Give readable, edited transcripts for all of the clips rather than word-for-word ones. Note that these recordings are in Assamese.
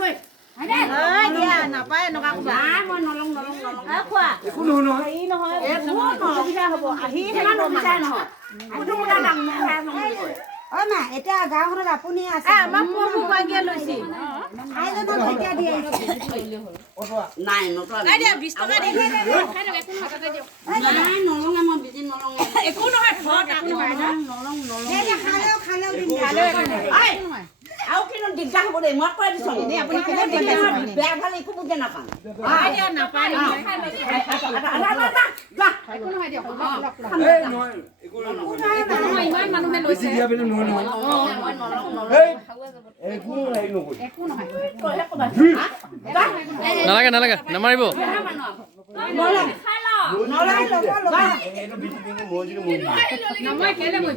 গৈ দিয়া নাপায় এনেকুৱা ক'বা মই নলং খোৱা একো নহয় নহয় হেৰি নহয় অসুবিধা হ'ব আহি ইমান অসুবিধা নহয় অ মা এতিয়া গাঁওখনত আপুনি আছে আমাৰ পুৱাবোৰ বাগিয়া লৈছে আইজনক কেতিয়া দিয়ে নাই নতৰা নাই দিয়া 20 টকা দি নাই নলঙে মই বিজি নলঙে একো নহয় ঘৰত একো নহয় খালেও দিম আৰু কিন্তু দিগদাৰ হ'ব দেই মই কৈ দিছোঁ আপুনি কেলে বেয়া ভাল একো বুজে নাপাওঁ দিয়া নাপায় নহয় এই নহয় একো নহয় ইমান মানুহে বেছি দিয়া পেলে নহয় নহয় এই একো হেৰি নকৰি নালাগে নামাৰিব এইটো বিটি দিম মই যদি মই নহয় কেলে মই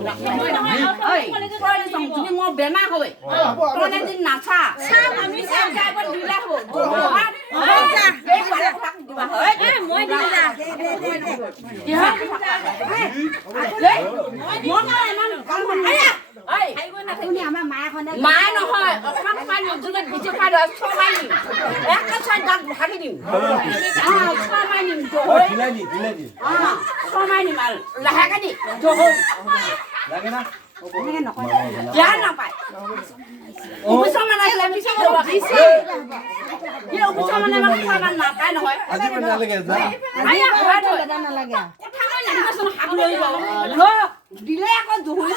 মোৰ বেমাৰ হয় তই এদিন নাচা দিলে হ'ব মই দিম যা আপুনি আমাৰ মাখনে মায়ে নহয় অকণমান সময় নজুলত বিজি পাই ছমাই নিম একটা চাই দাঁত ভাগি দিম ছমাই নিম দিলাই দি ছমাই নিম আৰু লাহেকে দি জহল লাগে না বেয়া নাপায় অফিচৰ মানে আহিলে পিছে অফিচৰ মানে নাপায় নহয় আজি মানে নালাগে যা নালাগে কথা মই নাহিবাচোন হাত লৈ যাওঁ দিলে আকৌ জহল